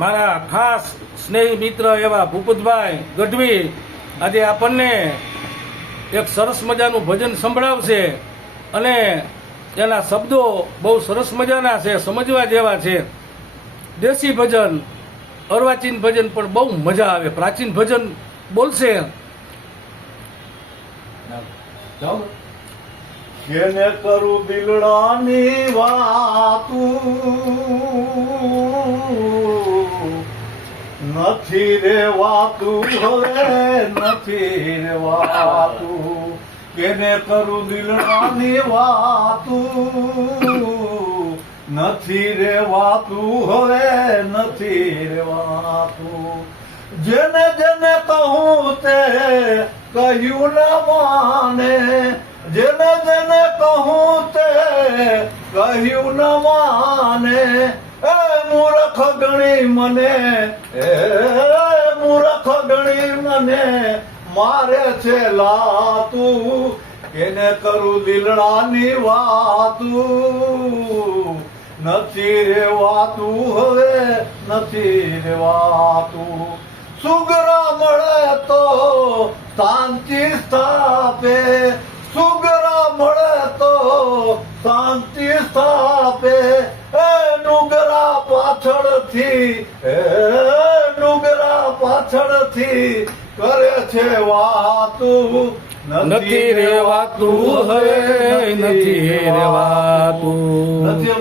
મારા ખાસ સ્નેહી મિત્ર એવા ભૂપતભાઈ ગઢવી આજે આપણને એક સરસ મજાનું ભજન સંભળાવશે અને એના શબ્દો બહુ સરસ મજાના છે, સમજવા જેવા છે. દેશી ભજન, અર્વાચીન ભજન પણ બહુ મજા આવે. પ્રાચીન ભજન બોલશે. કેને કરું દિલડાની વાતું, નથી રેવાતું હવે નથી રેવાતું. કેને કરું દિલડાની વાતું, નથી રેવાતું હવે નથી રેવાતું. જેને જેને કહું તે કહ્યું ના માને, જેને જેને કહું તે કહ્યું ન માને. એ મૂર્ખ ગણી મને, એ મૂર્ખ ગણી મને મારે છે લાતું. એને કરું દિલડાની વાતું, નથી રેવાતું હવે નથી રેવાતું. સુગરા મળે તો શાંતિ સ્થાપે, સુગરા મળે તો શાંતિ સ્થાપે. એ નુગરા પાછળથી, એ નુગરા પાછળથી કરે છે વાતું. નથી રેવાતું હવે નથી રેવાતું. નથી